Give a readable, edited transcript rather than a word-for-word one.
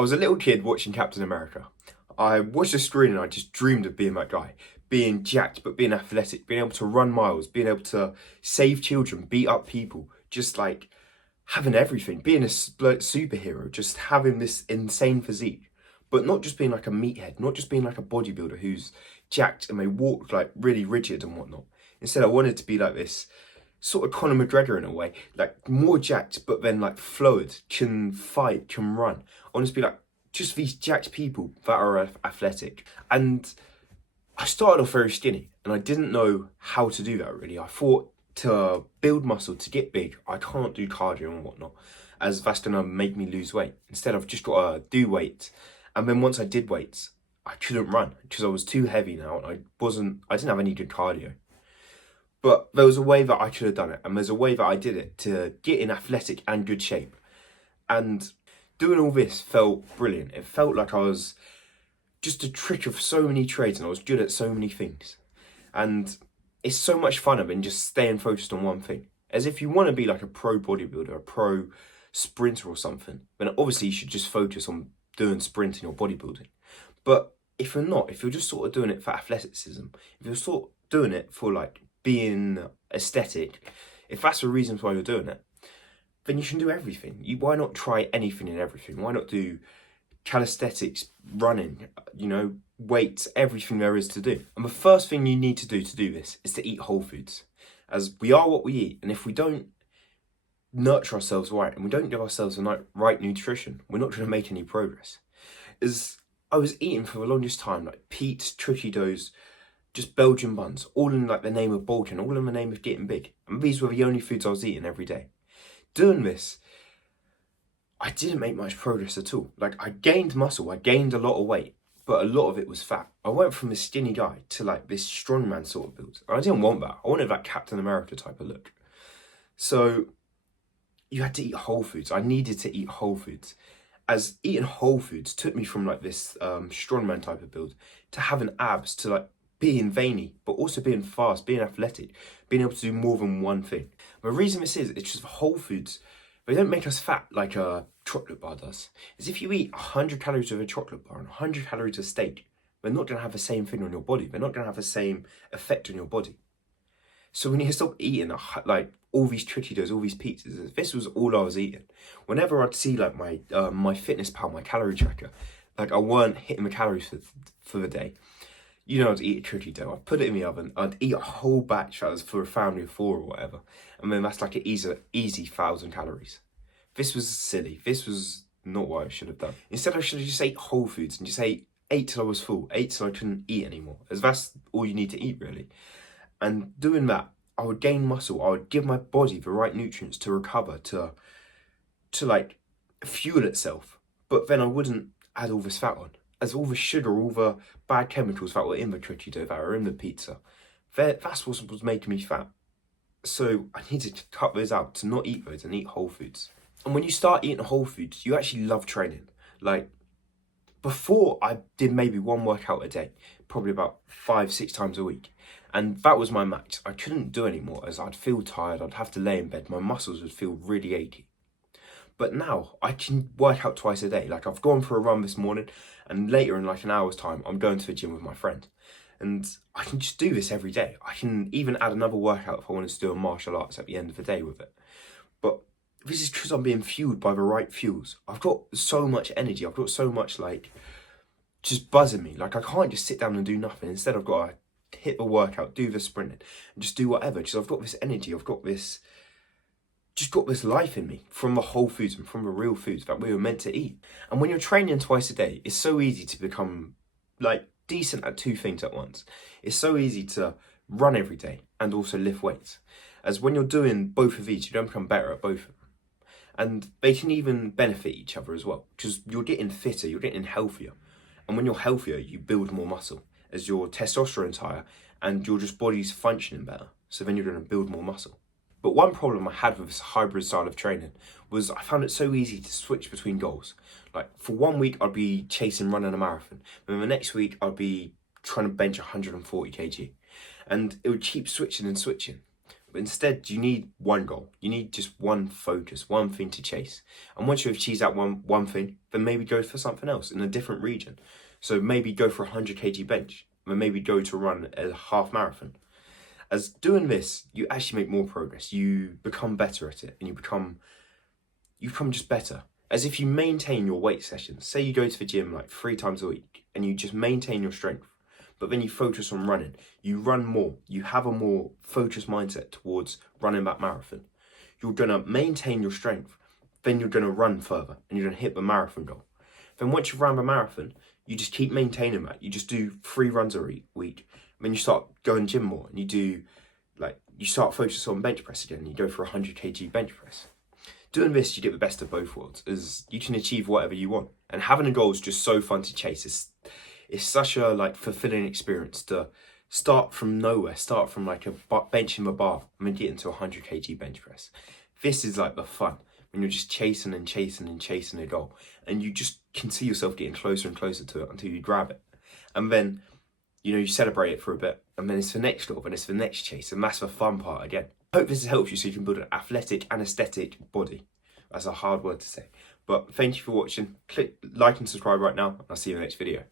I was a little kid watching Captain America. I watched the screen and I just dreamed of being that guy. Being jacked, but being athletic, being able to run miles, being able to save children, beat up people, just like having everything, being a superhero, just having this insane physique. But not just being like a meathead, not just being like a bodybuilder who's jacked and may walk like really rigid and whatnot. Instead, I wanted to be like this sort of Conor McGregor in a way, like more jacked, but then like fluid, can fight, can run. I want to be like just these jacked people that are athletic. And I started off very skinny and I didn't know how to do that really. I thought to build muscle, to get big, I can't do cardio and whatnot, as that's gonna make me lose weight. Instead, I've just got to do weights. And then once I did weights, I couldn't run because I was too heavy now and I didn't have any good cardio. But there was a way that I could have done it, and there's a way that I did it to get in athletic and good shape. And doing all this felt brilliant. It felt like I was just a trick of so many trades and I was good at so many things. And it's so much funner than just staying focused on one thing. As if you want to be like a pro bodybuilder, a pro sprinter or something, then obviously you should just focus on doing sprinting or bodybuilding. But if you're not, if you're just sort of doing it for athleticism, if you're sort of doing it for like being aesthetic, if that's the reasons why you're doing it, then you can do everything. Why not try anything and everything? Why not do calisthenics, running, weights, everything there is to do? And the first thing you need to do this is to eat whole foods, as we are what we eat. And if we don't nurture ourselves right and we don't give ourselves the right nutrition, we're not going to make any progress. As I was eating for the longest time, like Pete's, Tricky Doughs, just Belgian buns, all in like the name of bulking, all in the name of getting big. And these were the only foods I was eating every day. Doing this, I didn't make much progress at all. Like I gained muscle, I gained a lot of weight, but a lot of it was fat. I went from this skinny guy to like this strongman sort of build. And I didn't want that. I wanted that Captain America type of look. So you had to eat whole foods. I needed to eat whole foods. As eating whole foods took me from like this strongman type of build to having abs, to like being veiny, but also being fast, being athletic, being able to do more than one thing. The reason this is, it's just whole foods. They don't make us fat like a chocolate bar does. Is if you eat 100 calories of a chocolate bar and 100 calories of steak, they're not going to have the same thing on your body. They're not going to have the same effect on your body. So when you stop eating like all these Tricky Doughs, all these pizzas, if this was all I was eating, whenever I'd see like my MyFitnessPal, my calorie tracker, like I weren't hitting the calories for the day, I'd eat a Tricky Dough, I'd put it in the oven, I'd eat a whole batch that was for a family of 4 or whatever, and then that's like an easy 1,000 calories. This was silly. This was not what I should have done. Instead, I should have just ate whole foods and just ate till I was full, ate till I couldn't eat anymore, as that's all you need to eat really. And doing that, I would gain muscle, I would give my body the right nutrients to recover, to like fuel itself, but then I wouldn't add all this fat on. As all the sugar, all the bad chemicals that were in the Tricky Dough, that were in the pizza, that's what was making me fat. So I needed to cut those out, to not eat those and eat whole foods. And when you start eating whole foods, you actually love training. Like before, I did maybe one workout a day, probably about 5-6 times a week. And that was my max. I couldn't do any more, as I'd feel tired, I'd have to lay in bed, my muscles would feel really achy. But now I can work out twice a day. Like I've gone for a run this morning, and later in like an hour's time, I'm going to the gym with my friend. And I can just do this every day. I can even add another workout if I wanted to do a martial arts at the end of the day with it. But this is because I'm being fueled by the right fuels. I've got so much energy. I've got so much like just buzzing me. Like I can't just sit down and do nothing. Instead, I've got to hit the workout, do the sprinting, and just do whatever. Because I've got this energy. I've got this life in me from the whole foods and from the real foods that we were meant to eat. And when you're training twice a day, it's so easy to become like decent at 2 things at once. It's so easy to run every day and also lift weights. As when you're doing both of these, you don't become better at both of them. And they can even benefit each other as well, because you're getting fitter, you're getting healthier. And when you're healthier, you build more muscle as your testosterone's higher and your just body's functioning better. So then you're going to build more muscle. But one problem I had with this hybrid style of training was I found it so easy to switch between goals. Like for 1 week, I'd be chasing running a marathon. Then the next week, I'd be trying to bench 140 kg. And it would keep switching and switching. But instead, you need one goal. You need just one focus, one thing to chase. And once you've achieved that one thing, then maybe go for something else in a different region. So maybe go for a 100 kg bench, and maybe go to run a half marathon. As doing this, you actually make more progress. You become better at it, and you become just better. As if you maintain your weight sessions. Say you go to the gym like 3 times a week, and you just maintain your strength. But then you focus on running. You run more. You have a more focused mindset towards running that marathon. You're going to maintain your strength. Then you're going to run further and you're going to hit the marathon goal. Then once you've run the marathon, you just keep maintaining that. You just do 3 runs a week. Then you start going gym more and you start focusing on bench press again. And you go for a 100 kg bench press. Doing this, you get the best of both worlds, as you can achieve whatever you want. And having a goal is just so fun to chase. It's such a fulfilling experience to start from nowhere, start from like a bench in the bar and then get into a 100 kg bench press. This is like the fun when you're just chasing and chasing and chasing a goal, and you just can see yourself getting closer and closer to it until you grab it. And then, you celebrate it for a bit, and then it's the next goal, and it's the next chase, and that's the fun part again. I hope this has helped you so you can build an athletic and aesthetic body. That's a hard word to say. But thank you for watching. Click like and subscribe right now, and I'll see you in the next video.